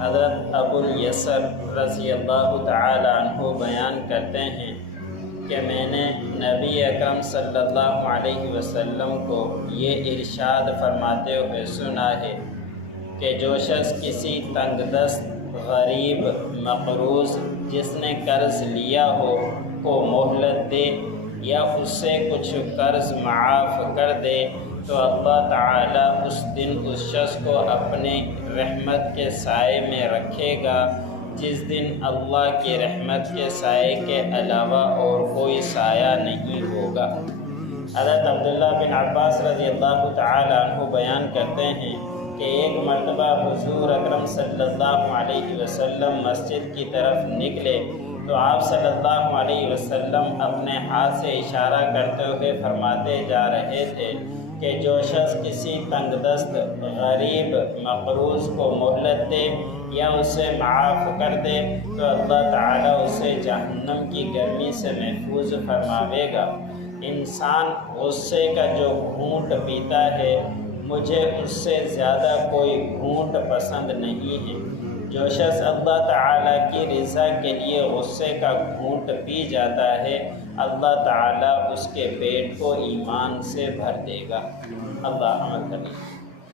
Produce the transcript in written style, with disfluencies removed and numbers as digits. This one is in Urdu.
حضرت ابو الیسر رضی اللہ تعالی عنہ بیان کرتے ہیں کہ میں نے نبی اکرم صلی اللہ علیہ وسلم کو یہ ارشاد فرماتے ہوئے سنا ہے کہ جو شخص کسی تنگ دست، غریب، مقروض جس نے قرض لیا ہو کو مہلت دے یا اس سے کچھ قرض معاف کر دے تو اللہ تعالیٰ اس دن اس شخص کو اپنے رحمت کے سائے میں رکھے گا، جس دن اللہ کی رحمت کے سائے کے علاوہ اور کوئی سایہ نہیں ہوگا۔ حضرت عبداللہ بن عباس رضی اللہ تعالی عنہ بیان کرتے ہیں کہ ایک مرتبہ حضور اکرم صلی اللہ علیہ وسلم مسجد کی طرف نکلے تو آپ صلی اللہ علیہ وسلم اپنے ہاتھ سے اشارہ کرتے ہوئے فرماتے جا رہے تھے کہ جو شخص کسی تنگ دست، غریب، مقروض کو مہلت دے یا اسے معاف کر دے تو اللہ تعالیٰ اسے جہنم کی گرمی سے محفوظ فرماوے گا۔ انسان غصے کا جو گھونٹ پیتا ہے، مجھے اس سے زیادہ کوئی گھونٹ پسند نہیں ہے۔ جو شخص اللہ تعالیٰ کی رضا کے لیے غصے کا گھونٹ پی جاتا ہے، اللہ تعالیٰ اس کے پیٹ کو ایمان سے بھر دے گا۔ اللہ عمل کرے۔